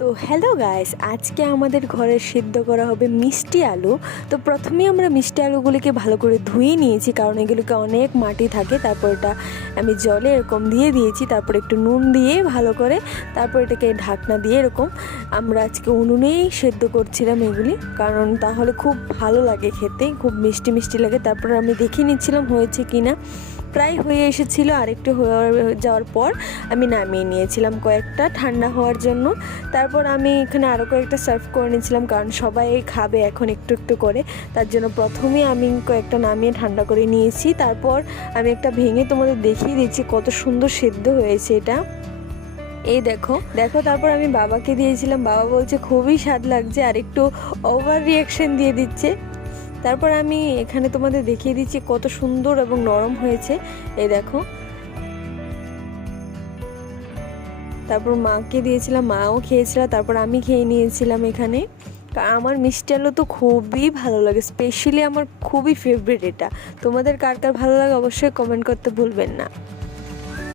তো hello guys, আজকে আমাদের ঘরে সিদ্ধ করা হবে মিষ্টি আলু। তো প্রথমেই আমরা মিষ্টি আলুগুলিকে ভালো করে ধুয়ে নিয়েছি, কারণ এগুলোকে অনেক মাটি থাকে। তারপর এটা আমি জলে এরকম দিয়ে দিয়েছি, তারপর একটু নুন দিয়ে ভালো করে তারপর এটাকে ঢাকনা দিয়ে এরকম আমরা আজকে উনুনেই সেদ্ধ করছিলাম এগুলি, কারণ তাহলে খুব ভালো লাগে খেতে, খুব মিষ্টি মিষ্টি লাগে। তারপর আমি দেখে নিচ্ছিলাম হয়েছে কি না। প্রায় হয়ে এসেছিলো, আরেকটু হয়ে যাওয়ার পর আমি নামিয়ে নিয়েছিলাম কয়েকটা ঠান্ডা হওয়ার জন্য। তারপর আমি এখানে আরও কয়েকটা সার্ভ করে নিয়েছিলাম, কারণ সবাই খাবে এখন একটু একটু করে, তার জন্য প্রথমেই আমি কয়েকটা নামিয়ে ঠান্ডা করে নিয়েছি। তারপর আমি একটা ভেঙে তোমাদের দেখিয়ে দিচ্ছি কত সুন্দর সেদ্ধ হয়েছে এটা। এই দেখো দেখো। তারপর আমি বাবাকে দিয়েছিলাম, বাবা বলছে খুবই স্বাদ লাগছে, আর একটু ওভার রিয়াকশন দিয়ে দিচ্ছে। তারপর আমি এখানে তোমাদের দেখিয়ে দিচ্ছি কত সুন্দর এবং নরম হয়েছে, এই দেখো। তারপর মাকে দিয়েছিলাম, মাও খেয়েছিল, তারপর আমি খেয়ে নিয়েছিলাম এখানে। আমার মিষ্টি আলু তো খুবই ভালো লাগে, স্পেশালি আমার খুবই ফেভারিট এটা। তোমাদের কার কার ভালো লাগে অবশ্যই কমেন্ট করতে ভুলবেন না।